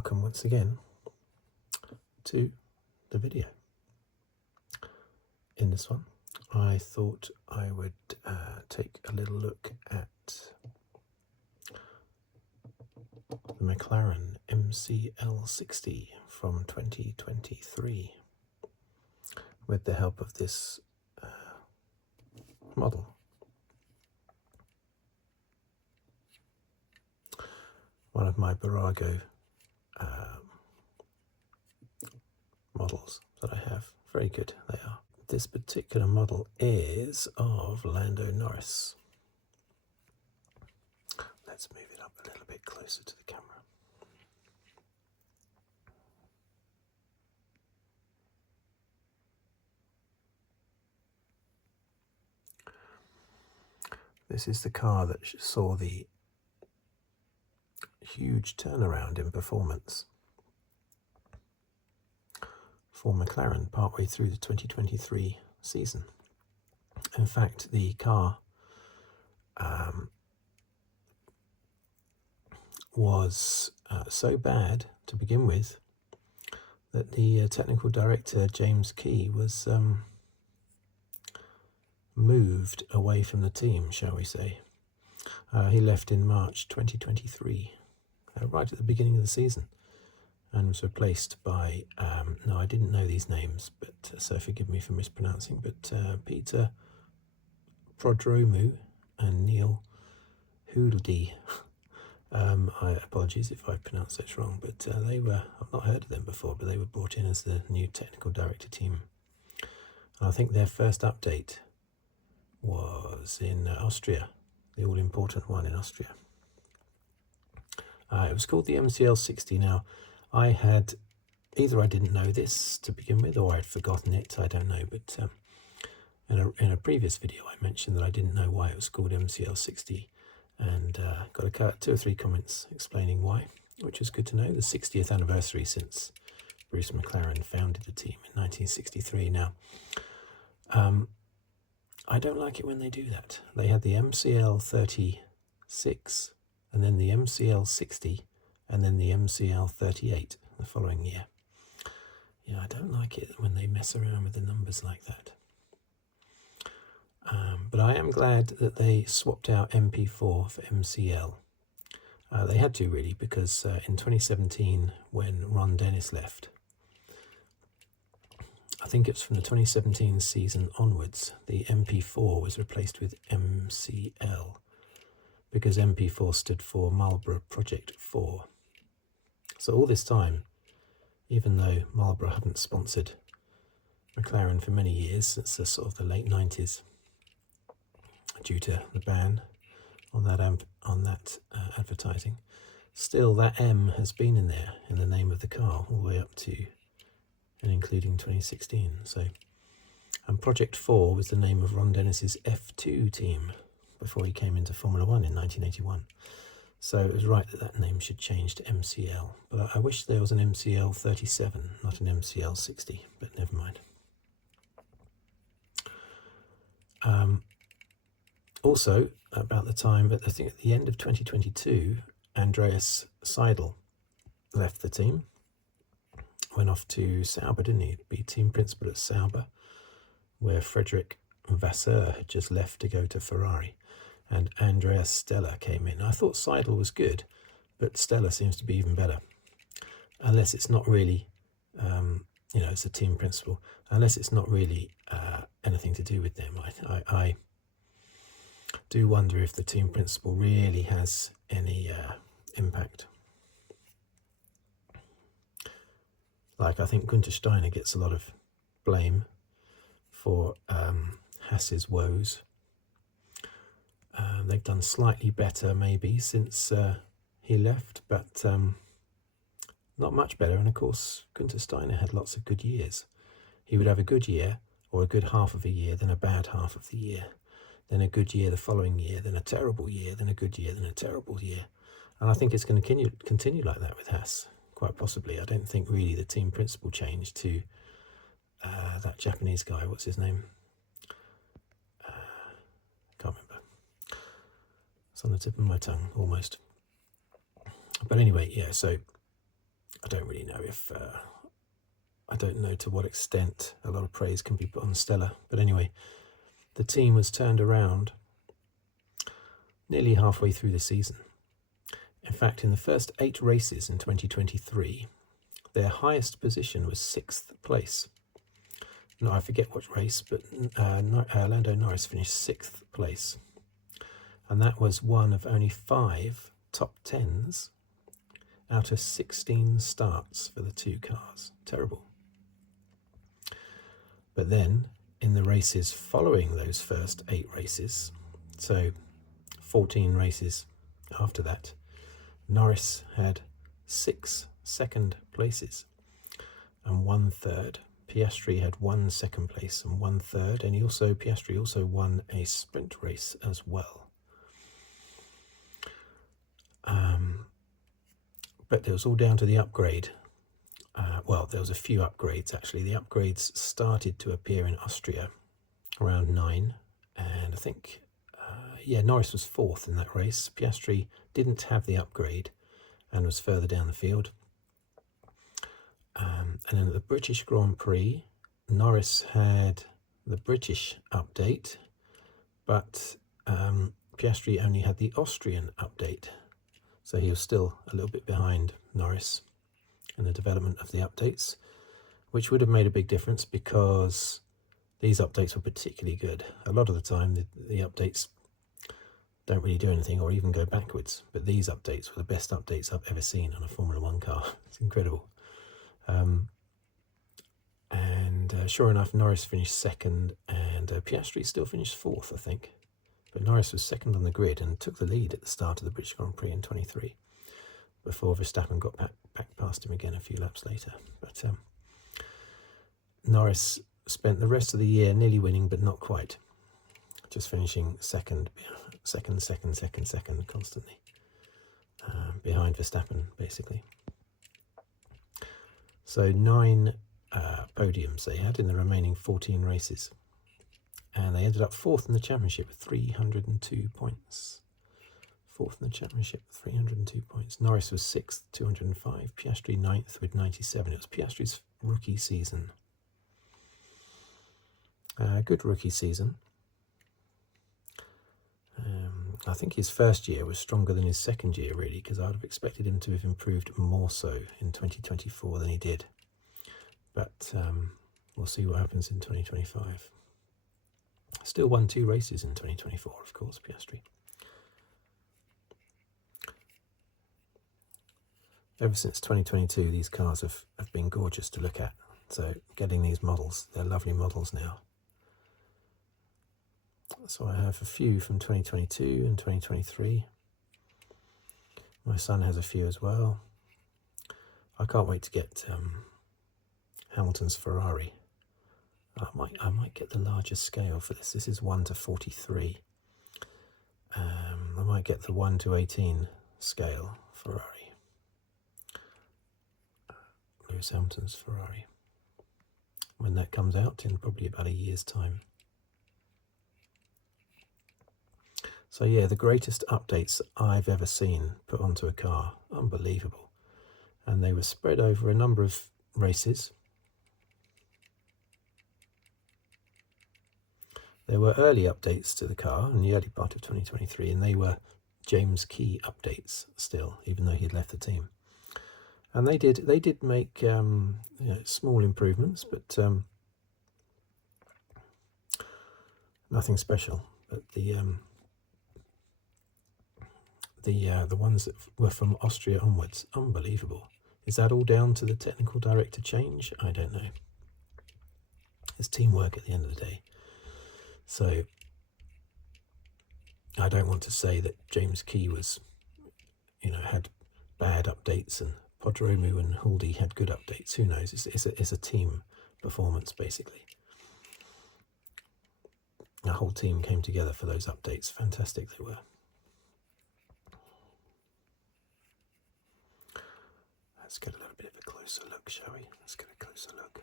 welcome once again to the video. In this one, I thought I would take a little look at the McLaren MCL60 from 2023 with the help of this model. One of my Bhurago models that I have. Very good they are. This particular model is of Lando Norris. Let's move it up a little bit closer to the camera. This is the car that saw the huge turnaround in performance for McLaren partway through the 2023 season. In fact, the car was so bad to begin with that the technical director, James Key, was moved away from the team, shall we say. He left in March 2023, right at the beginning of the season, and was replaced by, no, I didn't know these names, but so forgive me for mispronouncing, but Peter Prodromou and Neil Huldi. I apologies if I pronounced those wrong, but they were, I've not heard of them before, but they were brought in as the new technical director team. And I think their first update was in Austria, the all-important one in Austria. It was called the MCL60. Now, I had, either I didn't know this to begin with, or I'd forgotten it, I don't know, but in a previous video I mentioned that I didn't know why it was called MCL60, and got 2 or 3 comments explaining why, which was good to know. The 60th anniversary since Bruce McLaren founded the team in 1963. Now, I don't like it when they do that. They had the MCL36, and then the MCL60, and then the MCL38 the following year. Yeah, I don't like it when they mess around with the numbers like that. But I am glad that they swapped out MP4 for MCL. They had to, really, because in 2017, when Ron Dennis left, I think it's from the 2017 season onwards, the MP4 was replaced with MCL, because MP4 stood for Marlboro Project 4. So all this time, even though Marlboro hadn't sponsored McLaren for many years, since the sort of the late 90s, due to the ban on that advertising, still that M has been in there in the name of the car all the way up to and including 2016. So, and Project 4 was the name of Ron Dennis's F2 team before he came into Formula 1 in 1981. So it was right that that name should change to MCL. But I wish there was an MCL37, not an MCL60, but never mind. Also, about the time, I think at the end of 2022, Andreas Seidel left the team. Went off to Sauber, didn't he? Be team principal at Sauber, where Frederick Vasseur had just left to go to Ferrari. And Andreas Stella came in. I thought Seidel was good, but Stella seems to be even better. Unless it's not really, it's a team principal. Unless it's not really anything to do with them. I do wonder if the team principal really has any impact. Like, I think Günther Steiner gets a lot of blame for Haas's woes. They've done slightly better maybe since he left, but not much better. And of course, Günther Steiner had lots of good years. He would have a good year, or a good half of a year, then a bad half of the year, then a good year the following year, then a terrible year, then a good year, then a terrible year. And I think it's going to continue like that with Haas, quite possibly. I don't think really the team principal changed to that Japanese guy, what's his name? Can't remember. It's on the tip of my tongue, almost. But anyway, yeah, so I don't really know if I don't know to what extent a lot of praise can be put on Stella, but anyway, the team was turned around nearly halfway through the season. In fact, in the first 8 races in 2023, their highest position was 6th place. No, I forget what race, but Lando Norris finished 6th place. And that was one of only 5 top 10s out of 16 starts for the 2 cars. Terrible. But then, in the races following those first 8 races, so 14 races after that, Norris had 6 second places and 1 third. Piastri had 1 second place and 1 third, and Piastri also won a sprint race as well. But it was all down to the upgrade. Well, there was a few upgrades actually. The upgrades started to appear in Austria around 9, and I think, Norris was 4th in that race. Piastri didn't have the upgrade and was further down the field. And then at the British Grand Prix, Norris had the British update, but Piastri only had the Austrian update. So he was still a little bit behind Norris in the development of the updates, which would have made a big difference because these updates were particularly good. A lot of the time, the updates don't really do anything or even go backwards, but these updates were the best updates I've ever seen on a Formula 1 car. It's incredible. Sure enough, Norris finished 2nd, and Piastri still finished 4th, I think. But Norris was 2nd on the grid and took the lead at the start of the British Grand Prix in 23, before Verstappen got back past him again a few laps later. But Norris spent the rest of the year nearly winning, but not quite. Just finishing second constantly, behind Verstappen, basically. So 9 podiums they had in the remaining 14 races. And they ended up 4th in the championship with 302 points. 4th in the championship with 302 points. Norris was 6th, 205. Piastri 9th with 97. It was Piastri's rookie season. Good rookie season. I think his first year was stronger than his second year, really, because I would have expected him to have improved more so in 2024 than he did. But we'll see what happens in 2025. Still won 2 races in 2024, of course, Piastri. Ever since 2022, these cars have been gorgeous to look at. So getting these models, they're lovely models now. So I have a few from 2022 and 2023. My son has a few as well. I can't wait to get Hamilton's Ferrari. I might get the largest scale for this. This is 1:43. I might get the 1:18 scale Ferrari. Lewis Hamilton's Ferrari. When that comes out in probably about a year's time. So yeah, the greatest updates I've ever seen put onto a car. Unbelievable. And they were spread over a number of races. There were early updates to the car in the early part of 2023, and they were James Key updates still, even though he'd left the team. And they did make small improvements, but nothing special. But the ones that were from Austria onwards, unbelievable. Is that all down to the technical director change? I don't know. It's teamwork at the end of the day. So I don't want to say that James Key was, had bad updates and Podromu and Huldy had good updates. Who knows? It's a team performance, basically. The whole team came together for those updates. Fantastic they were. Let's get a little bit of a closer look, shall we? Let's get a closer look.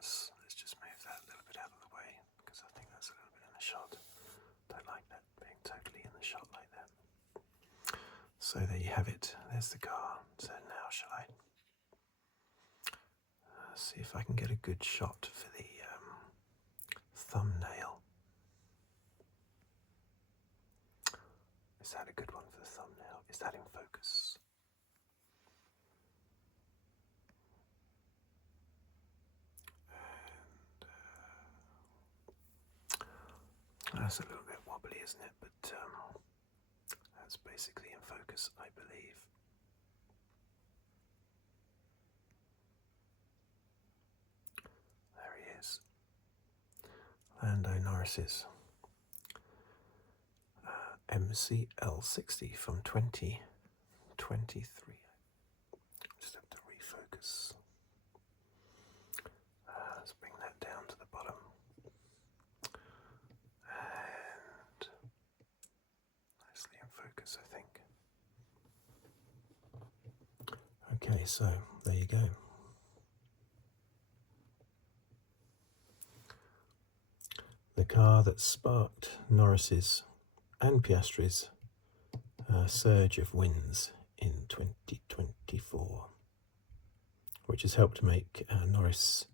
does. Let's just move that a little bit out of the way, because I think that's a little bit in the shot. Don't like that being totally in the shot like that. So there you have it. There's the car. So now shall I see if I can get a good shot for the thumbnail. Is that a good one for the thumbnail? Is that in focus? And that's a little bit wobbly, isn't it? But that's basically in focus, I believe. There he is. Lando Norris's MCL60 from 2023. Just have to refocus. Let's bring that down to the bottom. And nicely in focus, I think. Okay, so there you go. The car that sparked Norris's and Piastri's surge of wins in 2024, which has helped make Norris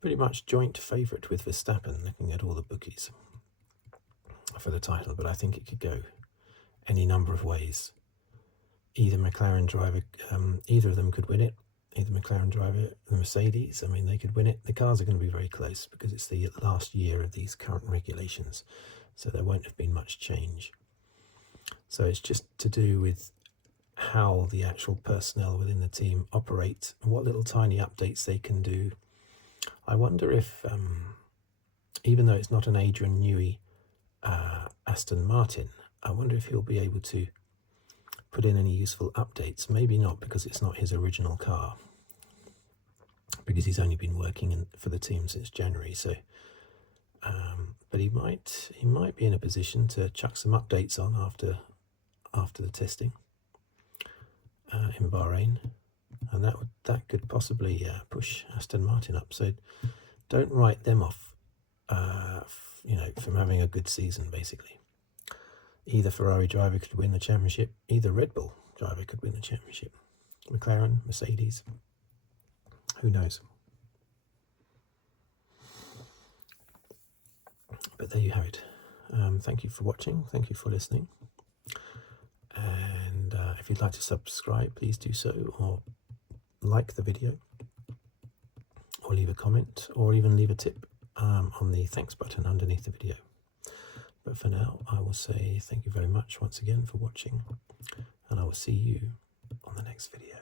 pretty much joint favourite with Verstappen, looking at all the bookies for the title. But I think it could go any number of ways. Either McLaren driver, either of them could win it. Either McLaren driver, the Mercedes, I mean, they could win it. The cars are going to be very close because it's the last year of these current regulations, so there won't have been much change. So it's just to do with how the actual personnel within the team operate and what little tiny updates they can do. I wonder if, even though it's not an Adrian Newey Aston Martin, I wonder if he'll be able to put in any useful updates. Maybe not, because it's not his original car, because he's only been working for the team since January. So, but he might be in a position to chuck some updates on after the testing in Bahrain, and that could possibly push Aston Martin up. So don't write them off, from having a good season. Basically, either Ferrari driver could win the championship, either Red Bull driver could win the championship. McLaren, Mercedes, who knows? But there you have it. Thank you for watching. Thank you for listening. And if you'd like to subscribe, please do so, or like the video, or leave a comment, or even leave a tip on the thanks button underneath the video. But for now, I will say thank you very much once again for watching, and I will see you on the next video.